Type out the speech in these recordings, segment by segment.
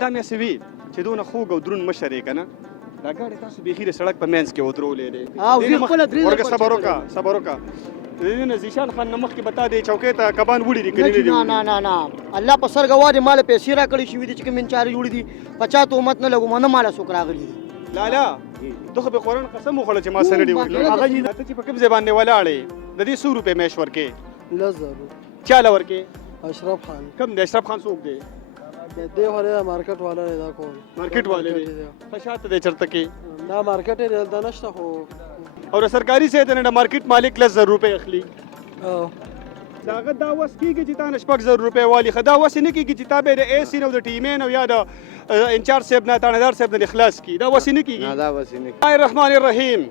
دا مې سوي چې دونه خوږ او دروند مشر یې که نه دا ګاډي تاسو بیخي د سړک په منځ کې ودرولې دی ورکه صبر وکړه د دې نه زیشان خان نه مخکې به تا دې چوکۍ ته کبان وړي دي که نه دي نه الله په سر ګواه دې ماله پیسې راکړې شوي دي چې کوم انچارې جوړې دي په چا تهمت نه لګوم نه ماله څوک راغلي دي لالا ده خو به قرآن قسم وخوړه چې ما سره دې وکړه ته چې په کوم ځای باندې ولاړې د دې 100 روپۍ میش ورکې 10,000 چا له ورکې اشرف خان کوم دی اشرف خان څوک دی دې هره مارکیټ والا دی دا کول مارکیټ والے دی ښه شاته دی چېرته کې دا مارکیټ یې دلته نشته خو او د سرکاري ځای ته نه د مارکیټ مالک 10,000 روپۍ اخلي د هغه دا وس کېږي چې تا نه 6,000 روپۍ والي ښه دا وس یې نه کېږي چې تا به د اے سي نه او د ټیمین او یا د انچارج صاحب نه تانیدار صاحب نه خلاص کړي دا وس یې نه کېږي الله الرحمن الرحیم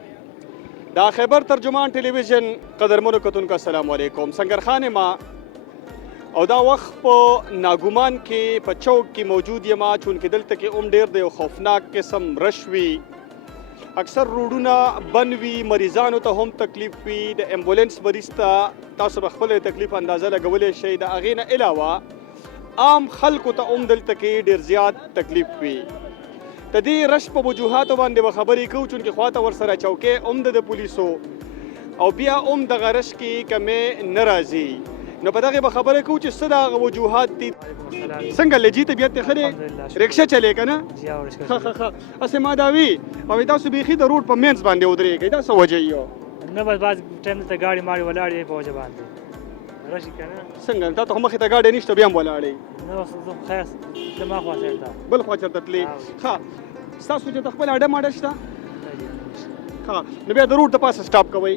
دا خیبر ترجمان ټلویزیون قدرمنو کتونکو السلام علیکم سنگرخان ما او دا وخت په ناګومان کې په چوک کې موجود یم چونکې دلته کې ډېر دی او خوفناک قسم رش وي اکثر روډونه بند وي مریضانو ته هم تکلیف وي د امبولانس مریض ته تاسو به خپل تکلیف اندازه لګولی شئ د هغې نه علاوه عام خلکو ته هم دلته کې ډېر زیات تکلیف وي د دې رش په وجوهاتو باندې به خبرې کوو چونکې خواته ورسره چوکۍ هم د پولیسو او بیا هم دغه رش کې کمې نه راځي نو په دغه به خبرې کوو چې څه د هغه وجوهات دي څنګه لجي طبیعت دې ښه دی رکشه چلې که نه ښه هسې ما دا وي او تاسو بیخي د روډ په منځ باندې ودرېږئ دا څه وجه یو نه بس بعض ټایم ته ګاډي ماړي ولاړې په وجه باندې راشي که نه څنګه تا ته خو مخې ته ګاډی نشته بیا هم ولاړې نه خیر زما خوا سایډ ته بل خوا چېرته تلې ښه ستاسو چې د خپل اډه ماډه شته ښه نو بیا د روډ د پاسه سټاپ کوئ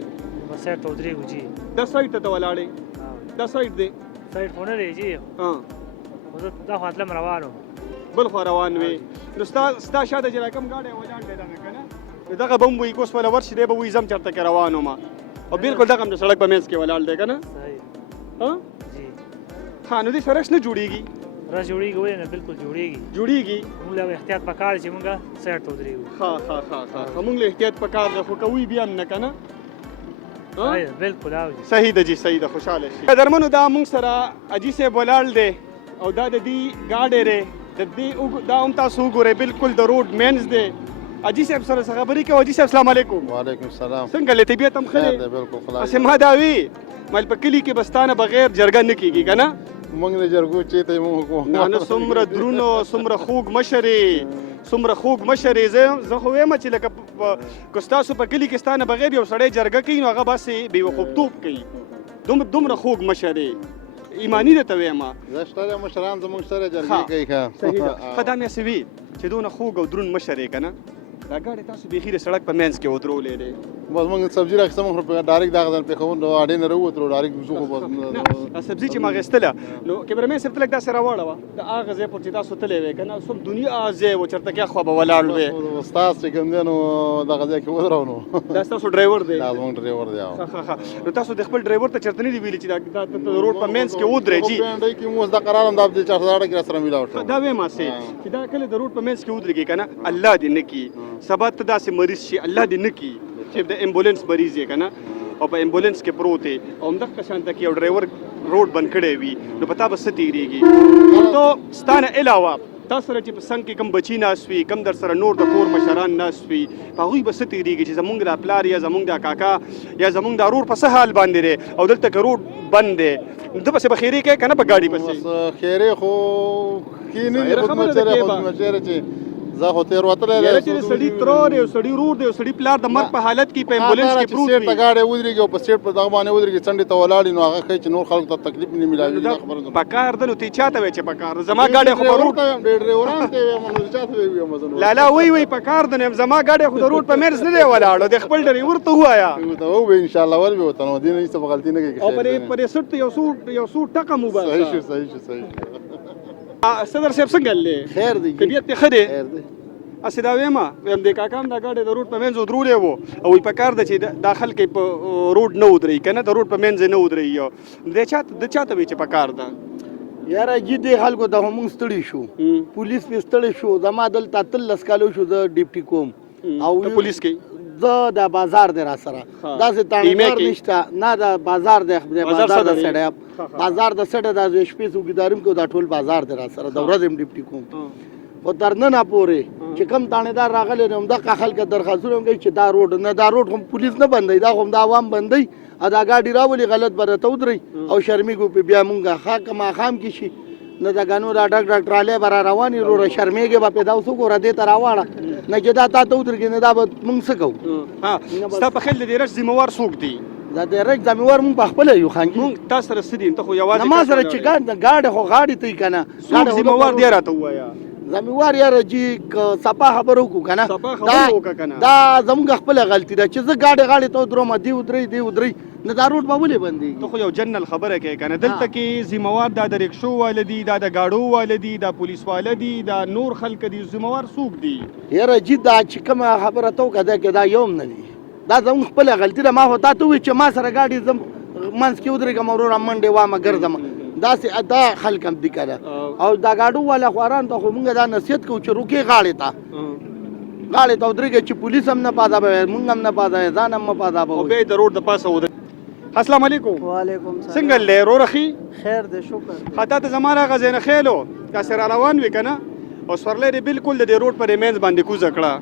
بس سایډ ته ودرېږو جي دا سایډ ته ولاړې دا سایډ دی سایډ خو نه دی جي دا خوا تلم روان وم بل خوا روان وې نو ستا شاته چې را کوم ګاډی ولاړ دی دغه که نه نو دغه به هم وایي که اوس وله ورشي دی به وایي زم چېرته کې روان وم او بلکل دغه هم د سړک په منځ کې ولاړ دی که نه جي ها نو دې سره رش نه جوړېږي رش جوړېږي ولې نه بلکل جوړېږي موږ له احتیاط پکار چې موږ سایډ ته ودرېږو ښه موږ له احتیاط پکار دی خو کوي بیا هم نه که نه بالکل صحیح ده جی صحیح ده خوشحاله شي قدرمنو دا موږ سره اجي صاحب ولاړ دی او دا د دې ګاډی دی د دې دا هم تاسو وګورئ بالکل د روډ مینز دی اجي صاحب سره څه خبرې کوو اجي صاحب السلام علیکم وعلیکم السلام څنګه له طبیعت هم ښه دی بالکل هسې ما دا وي مال په کلي کې بستانه بغیر جرګه نه کېږي که نه موږ نه جرګو چېرته یې موږ نه څومره درونو څومره خوږ مشر یې زه خو وایم چې لکه که ستاسو په کلي کې ستا نه بغیر یو سړی جرګه کوي نو هغه باسې بېوقوفتوب کوي دومره خوږ مشر یې ایماني درته وایم زه شته مشران زموږ سره جرګې کوي ښه ښه دا مې هسې وي چې دونه خوږ او دروند مشر یې که نه دا ګاډی تاسو بیخي د سړک په منځ کې ودرولې دی بس موږ سبزي راخیسته موږ ډایرکټ دغه ځای پېښور نو اډې نه راووتلو ډایرکټ ځو خو بس سبزي چې ما اخیستله نو کیمرامین صاحب ته لږ داسې راواړوه د هغه ځای پر چې تاسو تللی وې که نه څوم دنیا ځای و چېرته کې خوا به ولاړ وې استاد چې کوم دی نو دغه ځای کې ودرو نو دا ستاسو ډرایور دی دا زموږ ډرایور دی نو تاسو د خپل ډرایور ته چېرته نه دي ویلي چې د روډ په منځ کې ودرې جي پینډۍ کې مو زده قرار هم دا 400 کې راسره میلاو شو دا وایم هسې چې دا کله د روډ په منځ کې ودرېږي که نه الله دې نه کړي سبا ته داسې مریض شي الله دې نه کړي چې د امبولانس مریض یې که نه او په امبولانس کې پروت دی او همدغه شانته کې یو ډرایور روډ بند کړی وي نو په تا به څه تېرېږي تو ستا نه علاوه تا سره چې په څنګ کې کوم بچي ناست وي کوم در سره نور د کور مشران ناست وي په هغوی به څه تېرېږي چې زموږ دا پلار یا زموږ دا کاکا یا زموږ دا رور په څه حال باندې دی او دلته که روډ بند دی ده پسې به خیرې کوې که نه په ګاډي پسې خیرې خو ښې نه دي خدمتچیری چې زه خو تېر وتلی دی چې د سړي ترور یو سړي رور دی یو سړي پلار د مرګ په حالت کې په امبولانس کې پروت وي سیټ ته ګاډی ودرېږي او په سیټ په دغه باندې ودرېږي څنډې ته ولاړ نو هغه ښایي چې نور خلکو ته تکلیف نه میلاوي پکار ده نو تی چاته وایي چې پکار ده زما ګاډی خو په روډ ډرایوران ته وایم نو چاته وایم لالا وایي پکار ده نو زما ګاډی خو د روډ په منځ نه دی ولاړ د خپل ډرایور ته ووایه ته ووایه انشاءالله ور به ورته نو دې نه هېڅ به غلطي نه کوي او پرې سټ ته یو څو ټکه مو باسه صحیح شو صدر صاحب څنګه دی خیر دی طبیعت دې ښه دی هسې دا وایم د کاکا هم دا ګاډی د روډ په منځ ودرولی و او وایي پکار ده چې دا خلک په روډ نه ودرېږي که نه د روډ په منځ یې نه ودرېږي د چاته وایي چې پکار ده یاره جي دې خلکو ته خو موږ ستړي شو پولیس پې ستړی شو زما دلته 13 کالو شو زه ډیپټي کوم او پولیس کې زه د بازار دی را سره داسې تانګار نشته نه د بازار دی بازار د سړی بازار د سړی د شپې څوکیداري کوم دا ټول بازار دی را سره د ورځې هم ډیپټي کوم خو تر نن پورې چې کم تانیدار راغلی دی همدغه خلک درخواستونه کوي چې دا روډ نه دا روډ خو پولیس نه بندوي دا خو د عوام بندوي دا ګاډي راولي غلط به راته ودرئ او شرمېږو پې بیا مونږ ښه ماښام کې شي نه د ګانو دا ډک ډک ټرالۍ به را روانې وروره شرمېږې به پې دا اوس وګوره دې ته راواړه نه چې دا تا ته ودرېږي نه دا به مونږ څه کوو ستا په خیال د دې رش ذمهوار څوک دی دا د رج ذمهوار مونږ پخپله یو خانجي مونږ تا سره څه دي ته خو یوازې ما سره چې ګاډی خو غاړې ته یې که نه څوک ذمهوار دی راته ووایه زمیوار یاره جی صفا خبرو کو کنه صفا خبرو وکړه کنه. دا زموږ خپله غلطي ده چې زه ګاډي غاړې ته ودروم دی ودرئ نه دا روډ به ولې بندېږي ته خو یو جنرال خبره کوي کنه دلته کې ذمهوار دا د رکشو واله دي دا د ګاډو واله دي دا پولیس واله دي دا نور خلک دي ذمهوار څوک دي یاره جی دا چې کومه خبره ته وکړه دا کې دا یو هم نه دي دا زموږ خپله غلطي ده ما خو تا ته ووایي چې ما سره ګاډي زم منځ کې ودرېږم وروره منډې وامه ګرځم داسې دا خلک هم دي که نه او دا ګاډو والا خواران ته خو مونږ دا نصیحت کوو چې روکې غاړې ته ودرېږئ چې پولیس هم نه پازابوي مونږ هم نه پازوي ځان هم مه او پازابوئ بیا د روډ د پاسه ودرې السلام علیکم وعلیکم السلام څنګه لې رو رخي خیر دې شکر خطا ته زما راغه زینه خېلو داسې را روان وي که نه او سورلی دې بالکل د دې روډ پر مینځ باندې کوزه کړه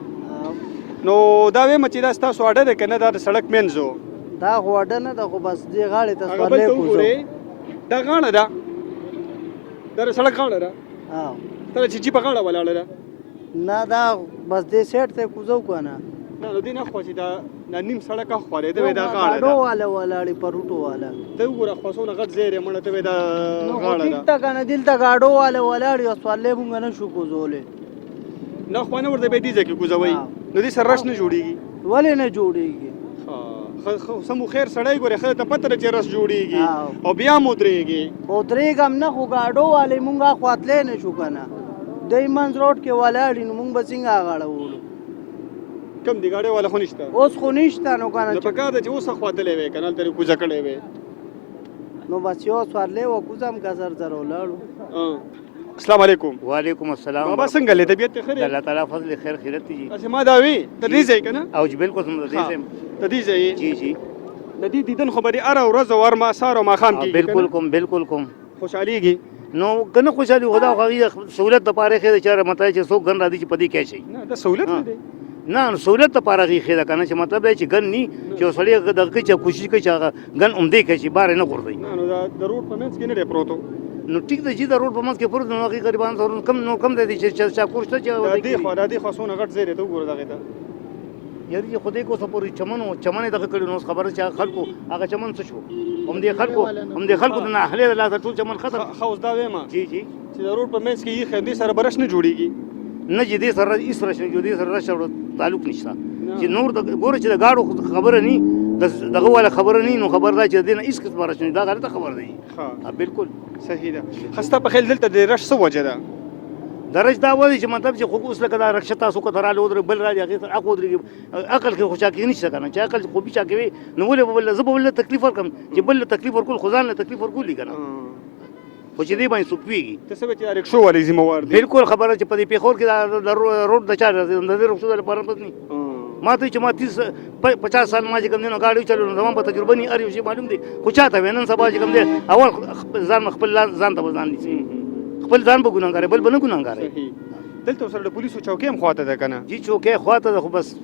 نو دا وایم چې دا ستاسو اډه دی که نه دا د سړک مینځ و دا خو اډه نه ده خو بس دې غاړې ته هغه بل ته سورلی کوزو وګورې دا غاړه ده دا د سړک غاړه ده ها دا د چیچي په غاړه ولاړه ده نه دا بس دې سیټ ته کوزو که نه نه نو دې نه خوا چې دا نیم سړک خورېده وی دا غاړه ګاډو ده والا ولاړې پروټو والا ته وګوره خواڅونه غټ ځای دی مړه ته وی دا نو خو غاړه ټیک ده ده که نه دلته ګاډو والا ولاړ یو سورلی مونږ نه شو کوزولی نه خوا نه ورته به دې ځای کې کوزوئ نو دې سره رش نه جوړېږي ولې نه جوړېږي سمو خیر سړی ګورې ښه ته پته ده چې رس جوړېږي او بیا مو درېږي او درېږم نه خو ګاډو والې مونږ خواتلی نه شو که نه دی منځ روډ کې ولاړ نو مونږ به څنګه غاړه وړو کم دی ګاډی والا خو نشته اوس خو نشته نو که نو نه پکار ده چې اوس خواته وی کنه ترې کوزه کړې وی نو بس یو سورلی و کوزم که زر زر ولاړو السلام علیکم وعلیکم السلام بابا څنګه لې طبیعت ته د خیر الله تعالی فضل خیر خیرت دي اسه ما دا وی ته دې ځای کنه او چې بالکل سم ده ته دې ځای جی جی د دې دیدن خو به اره ورځ او ور ما سار او ما خام کې بالکل کوم خوشاليږي نو کنه خوشالي خدا خو سہولت د پاره خیر چاره مته چې څوک ګن را دي چې پدې کې شي نه دا سہولت نه دی نه سہولت د پاره خیر کنه چې مطلب دی چې ګن ني چې سړی د کې کوشش کوي چې ګن اومدې کوي چې بار نه ورځي نه نو دا د روډ په منځ کې نه دی پروتو نو ټیک دی چې د روډ په منځ کې پروت نو هغه غریبان سره کم دی چې چا کوشش چې دا دی خو سونه غټ ځای دی ته وګوره دغه ته یاري خدای کو سپوري چمن دغه کړي نو خبره چې خلکو هغه چمن څه شو هم دې خلکو د نه اهله لا ټول چمن ختم خوس دا وایم جی جی چې د روډ په منځ کې یې خندي سره برش نه جوړیږي نه چې دې سره ایس راشي جو دې سره راشي تعلق نشته چې نور د ګور چې د گاډو خبره نه دغه ولا خبره نه نو خبر دا چې دې نه ایس کس راشي دا غلطه خبر دی ها بالکل صحیح ده خسته په خیل دلته د رش څه وجه ده درج دا وایي چې مطلب چې خو اوس لکه دا رکشه تاسو کو تراله ودر بل راځي هغه تر اخو درې عقل کې خوشا کې نشته کنه چې عقل خو بيچا کوي نو ولې بل زب ول تکلیف ورکم چې بل تکلیف ورکول خدان له تکلیف ورکول کنه خو چې دې باندې سپويږي ته څه به چې رکشو والی ذمہوار دی بالکل خبره چې په دې پیښور کې د روډ د چا د رکشو د لپاره پد نه ما ته چې ما 30-50 سال ما چې کوم نه گاډي چلو نو زما په تجربه نه ار یو شی معلوم دي خو چاته وینن سبا چې کوم دي اول ځان خپل ځان ته ځان دي خپل ځان به ګناګار بل بل ګناګار دلته سره د پولیسو چوکۍ هم خواته ده کنه جی چوکۍ خواته ده خو بس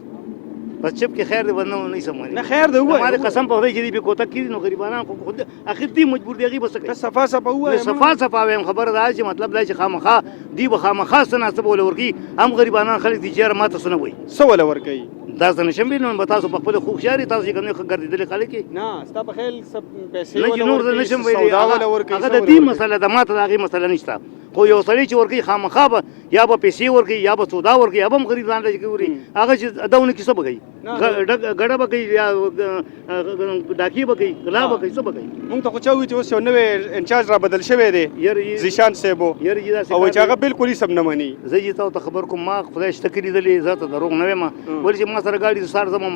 چپ کې خیر دی ونه نه سمونه نه خیر دی وای ما قسم په خدای چې دې به کوته کړی نو غریبانان خو خود اخر دې مجبور دی غي بس ته صفا صفا وای صفا ویم خبر ده چې مطلب دا چې خامخا دی به خامخا سناسب ول ورکی هم غریبانان خلک دي چې ماته سن وای سو ول ورکی دا څنګه شم نو به تاسو په خپل خوشحالي تاسو کوم ګرځیدل خلک نه ستا په خیل سب پیسې نه نور نشم ویلي هغه د دې مسله د ماته دغه مسله نشته خو یو سړی چې ورکی خامخا به یا به پیسې ورکی یا به سودا ورکی یا به غریب ځان لږ کوي هغه چې داونه کې څه بګي غړه بګي یا ډاکی بګي غلا بګي څه بګي مونږ ته خو چا وی چې اوس یو نوې انچارج را بدل شوی دی زیشان صاحب او چې هغه بالکل یې سم نه مني زه یې ته خبر کوم ما خدای شته کړی دلې ذات دروغ نه ما ول چې ما سره ګاډي سار زما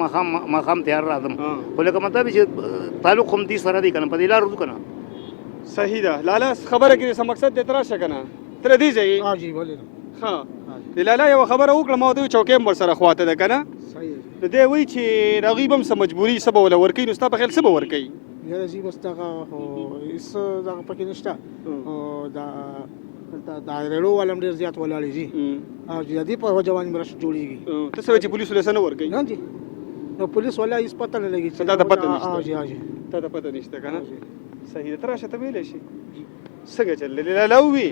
ما خام تیار راځم ولکه مطلب چې تعلق هم دې سره دی کنه په دې لار ورو کنه صحیح ده لالا خبره کې څه مقصد دې تراشه کنه تر دې ځای ها جی بولې ها لالا یو خبره وکړه ما دوی چوکۍ مر سره خواته ده کنه صحیح نو دی وی چې رغیبم سم مجبوری سبا ولا ورکی نو ستا په خیل سبا ورکی یاره زی بس دغه خو هیڅ دغه پکې نشته او دا دا ریړو والم ډیر زیات ولاړې جی او جدي په وجه باندې مرش جوړیږي ته څه چې پولیسو له سن ورګي نه جی نو پولیس ولا هیڅ پته نه لګي دا ته پته نشته. جی جی ته ته پته نشته کنه صحیح ده تراشه ته ویلې شي څنګه چللې لا وی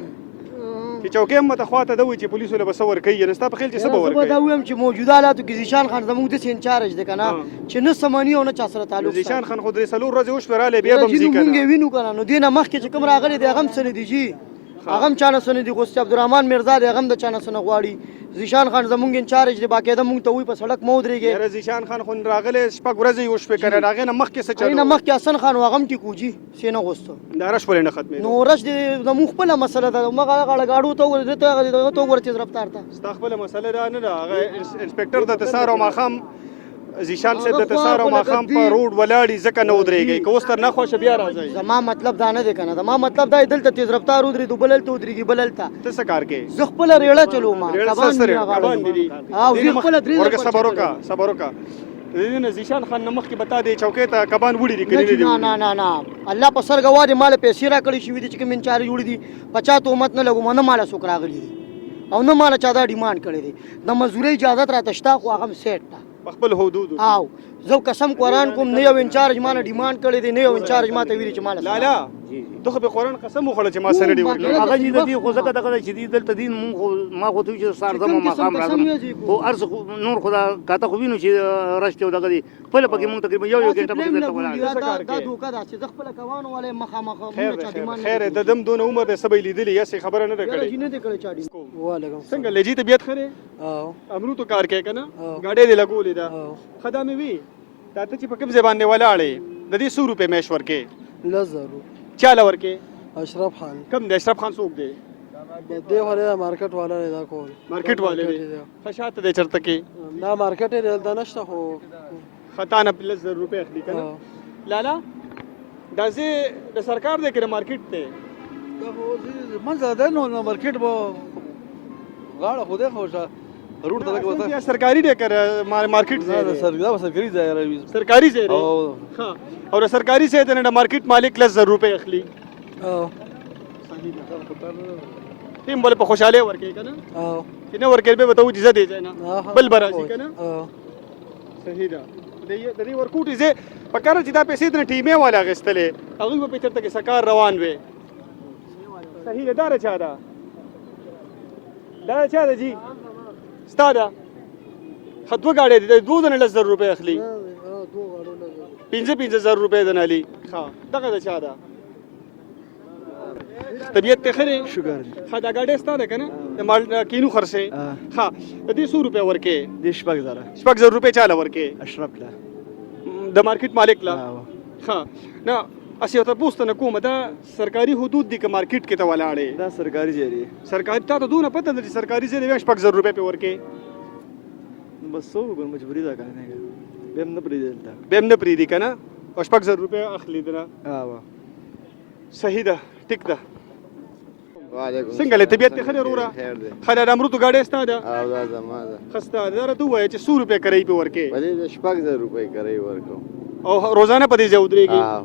چې چوکې مته خواته د وی چې پولیسو له بسور کوي نه ستا په خیال چې سبا ور زه به دا کوي وایم چې موجوده حالاتو کې ذیشان خان زموږ د انچارج دی که نه چې نه سمني او نه چا سره تعلق شته. ذیشان خان خو درې څلور ورځې وشمېرالی بیا به هم ځي مونږ که یې وینو که نه نو دې نه مخکې چې کوم راغلی دی هغه هم څه نه دي جي هغه هم چا نه څه نه دي غوث عبدالرحمن میرزا دی هغه هم د چا نه څه نه غواړي. ذیشان خان زموږ انچارج دی باقاعده مونږ ته وایي په سړک مه ودرېږئ. یاره ذیشان خان خو راغلی شپږ ورځې یې وشوې که نه د هغې نه مخکې څه هغې نه چل مخکې حسن خان و هغه هم ټیکو جي سې نه غوښته دا رش ولې نه ختمېدو نو رش دې زموږ خپله مسله ده مغه هغه غاړو ته وګوره دې ته هغه ته وګوره تیز رفتار ته ستا خپله مسله دا نه ده هغه انسپکټر د تسار او ماښام ذیشان صاحب د تسار او ماښام په روډ ولاړي ځکه نه ودرېږئ که اوس تر نه خوښه بیا راځئ. زما مطلب دا نه دی که نه زما مطلب دا دی دلته تیز رفتار ودرېدو بل هلته ودرېږي بل هلته ته څه کار کوې زه خپله ریړه چلوم ریړه کبان څه سره مې هغه کبان دي دي او زه خپله درې ورګه صبر وکړه صبر وکړه د دې نه ذیشان خان نه مخکې به تا دې چوکۍ ته کبان وړي دي که نه دي نه نه نه نه الله په سر ګواه دی ماله پیسې راکړې شوي دي چې کوم انچارج وړي دي په چا تهمت نه لګوم نه ماله څوک راغلي دي او نه ماله چا دا ډیمانډ کړی دی د مزدورۍ اجازت راته شته خو هغه هم سیټ ده په خپل حدودو او زه قسم قرآن کوم نه یو انچارج ماله ډیمانډ کړی دی نه یو انچارج ماته ویلي چې ماله لالا ته خو به قرآن قسم وخوړه چې ما سره دې وکړه هغه چې د دې خو ځکه دغه چې دې دلته دین مونږ خو ما خو ته چې سار زما مقام راغلم خو ارز نور خدا کاته خو وینو چې رشته او دغه دي خپل پکې مونږ تقریبا یو غنټه پکې دلته ولاړ دا دوکه ده چې زه خپله کوانو والی مخامخ خیر د دم دونه عمر دی سبا یې لیدلي یاسې خبره نه ده کړې نه دی کړی چا ډیمانډ وعلیکم څنګه لجی طبیعت خره او امرو تو کار کوي کنه گاډي دې لګولې دا خدا مې وی تا ته چې په کوم زبان نه ولاړې د دې 100 روپے مېش ورکې لزرو چاله ورکې اشرف خان کم د اشرف خان څوک دی دې وره مارکیټ والا نه دا کول مارکیټ والے دی خشاته دې چرته کې دا مارکیټ یې دلته نشته خو خطا نه پلس روپے اخلي کنه لالا دا زه د سرکار دې کې مارکیټ ته دا خو منځ ده نو مارکیټ به غاړه خوده خوشا روډ ته لګوتا یا سرکاري دې کر مارکیټ دا سرکاري ځای راوي سرکاري ځای او ها او د سرکاري ځای ته د مارکیټ مالک لس روپے اخلي او تیم بوله په خوشاله ورکې کنه او چې نه ورکې به وته اجازه دی نه بل برازي کنه او صحیح ده د دې ورکوټي زه په کار چې دا پیسې د ټیمه والا غستلې هغه په چرته کې سکار روان وي صحیح ده دا چا ده دا چا ده جی ستاده خطوه گاڑی دی دو دنه لس روپے اخلي 15,000 روپے د نالي ها دغه د چا ده طبیعت ته خره شکر خدا گاډي ستاده کنه د مال کینو خرڅه ها د دې 100 روپے ورکې د شپږ 1000 روپے چاله ورکې اشرف لا د مارکیټ مالک لا ها نه اسی ته پوښتنه کوم دا سرکاري حدود دي که مارکیټ کې ته ولاړې دا سرکاري ځای دی سرکاري تا ته دونه پته ده چې سرکاري ځای دی 1000 روپے په ورکې بس سو ګر مجبوری ده کنه بهم نه پری دلته بهم نه پریدي کنه او 1000 روپے اخلي دنه او صحیح ده ټیک ده وعلیکم څنګه له طبیعت ته خیر وروره خیر دی خلا د امرو گاډي ستاده او دا زما ده خسته دا راته وای چې 100 روپے کوي په ورکې په دې 6,000 روپۍ کوي ورکو او روزانه په دې ځای ودرېږي او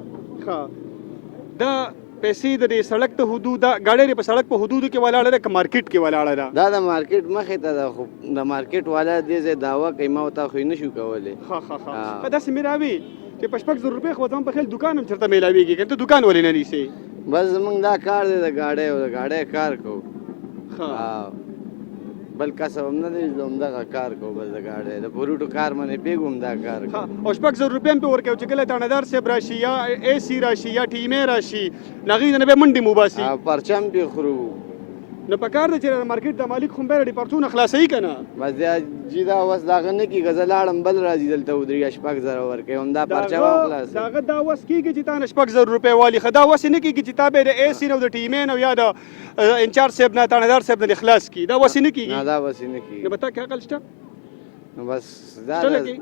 ها دا پیسې د دې سړک ته حدود دا گاډي په سړک په حدودو کې ولاړه ده که مارکیټ کې ولاړه ده دا د مارکیټ مخې ته ده خو د مارکیټ والا دې ځای دعوه کوي ما ورته خو یې نشو کولی ها ها ها داسې مې راوي چې په 1000 روپے خو ځم په خیل دکان هم چېرته میلاویږي که ته دکان ولې نه نیسې بس زمونږ دا کار دی د گاډۍ او د گاډۍ کار کوو او بل کسب هم نه دی زه همدغه کار کوو بس د گاډۍ د فروټو کار منې پیږو همدا کار کوو او 1000 روپے هم پې ورکوي چې کله تانهدار صاحب راشي یا اے سی راشي یا ټیمې راشي نو هغوی نه بیا منډې موباسي او پرچم پې خورو نو په کار دی چې د مارکیټ د مالک خو بیا پرچونه خلاصوي که نه بس دا جي دا اوس د هغه نه کېږي زه لاړم بل راځي دلته ودرېږه 6,000 ورکوي همدا پرچم هم خلاص د هغه دا وس کېږي چې تا نه 1000 روپے والي ښه دا وسې نه کېږي چې تا به د اے سی نه او د ټیمې نه او یا د انچارج صاحب نه تانهدار صاحب نه خلاص کړي دا وسې نه نه کېږي دا بس نه نو کېږي به تا کې عقل شته نو بس دا شته لکې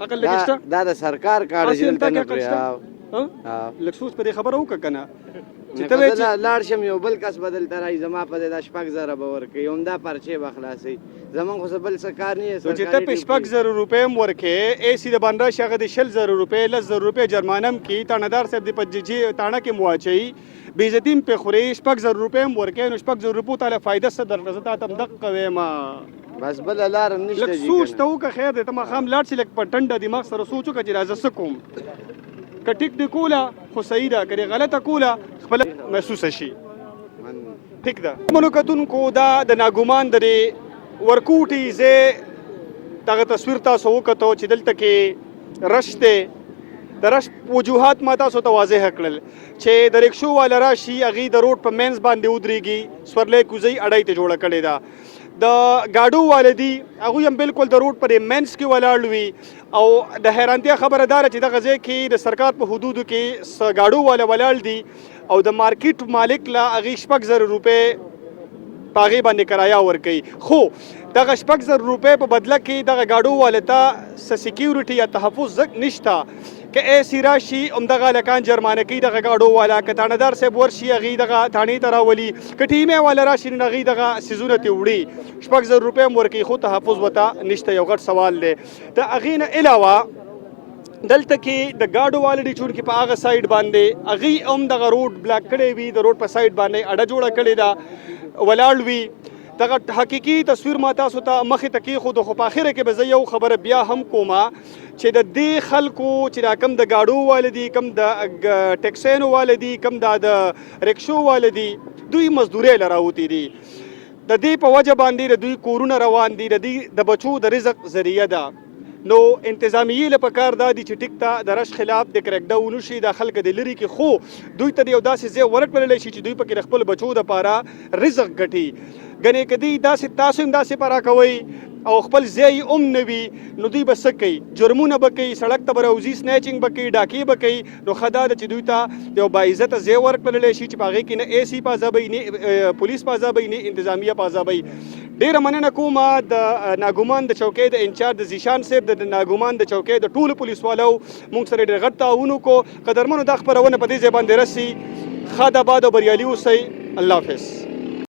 عقل لکې شته دا د سرکار کار دی چې اصل تا دلته نه کې عقل پرې شته ها لږ سوچ په دې خبره وکړه که نه چې ته وایې چې لاړ شم یو بل کس بدل ته راشي زما په ځای دا 6,000 به ورکوي همدا پرچې به خلاصوي زمونږ خو څه بل څه کار نه نو چې ته په 6,000 روپۍ هم ورکې اے سی د باندې راشي هغه د 10,000 روپۍ 10,000 روپۍ جرمانه هم کي تاڼهدار صاحب د په ججې تاڼه کې مو واچوي بېعزتي هم پرې خورې 6,000 روپۍ هم ورکې نو 6,000 روپو تاله فایده څه درکړه زه تا ته هم دقه وایم بس بله لاره هم نشته لږ سوچ ته وکړه خیر دی ته ماښام لاړ شي لږ په ټنډه دماغ سره سوچ وکړه چې راځه څه کوم که ټیک دې کوله خو صحیح ده که دې غلطه کوله خپله محسوسه شي ټیک ده منو کتونکو دا د ناګومان د ورکوټي ځای دغه تصویر تاسو وکتو چې دلته کې رش دی د رش وجوهات ما تاسو ته واضح کړل چې د رکشو والا راشي هغې د روډ په مینځ باندې ودرېږي سورلی کوزۍ اډۍ ته جوړه کړې ده د ګاډو والدي هغوی هم بالکل د روډ په مینځ کې ولاړ وي او د حیرانتیا خبره دا ده چې دغه ځای کې د سرکار په حدودو کې څه ګاډو والا ولاړ دي او د مارکیټ مالک له هغې 6,000 روپۍ په هغې باندې کرایه ورکوي خو دغه 6,000 روپۍ په بدله کې دغه ګاډو والا ته څه سیکیورټي یا تحفظ نشته که اے سی راشي همدغه هلکان جرمانه کوي دغه ګاډو والا که تاڼهدار صاحب ورشي هغې دغه تاڼې ته راولي که ټیمې والا راشي نو هغې دغه څیزونه ترې وړي 6,000 روپۍ هم ورکوي خو تحفظ ورته نشته یو غټ سوال دی د هغې نه علاوه دلته کې د ګاډو والډي چونکې په هغه سایډ باندې هغې هم دغه روډ بلاک کړی وي د روډ په سایډ باندې اډه جوړه کړې ده ولاړ وي دغه حقیقي تصویر ما تاسو ته مخې ته کېښودو خو په اخره کې به زه یو خبره بیا هم کومه چې د دې خلکو چې دا کم د ګاډو والدي کم د ټیکسیانو والدي کم دا د رکشو والدي دوی مزدورۍ له راوتي دي د دې په وجه باندې د دوی کورونه روان دي د دوی د بچو د رزق ذریعه ده نو انتظامیه له پکار دا دي چې ټیک ته د رش خلاف د کریک ډاون وشي د خلک د لري کې خو دوی ته یو داسې ځای ورکړلی شي چې دوی پکې د خپل بچو دپاره رزق ګټي ګنې که دوی داسې تاسو هم داسې پاره کوئ او خپل ځای هم نه وي نو دوی به څه کوي جرمونه به کوي سړک ته به راوځي سنیچنګ به کوي ډاکې به کوي نو ښه دا ده چې دوی ته یو باعزته ځای ورکړلی شي چې په هغې کې نه اے سی په عذابوي نه پولیس په عذابوي نه انتظامیه په عذابوي ډېره مننه کومه د ناګومان د چوکۍ د انچارج د زیشان صاحب د ناګومان د چوکۍ د ټولو پولیسوالو موږ سره ډېر غټ تعاون وکړو قدرمنو دا خپرونه په دې ځای باندې رسي ښه د باد او بریالي اوسئ الله حافظ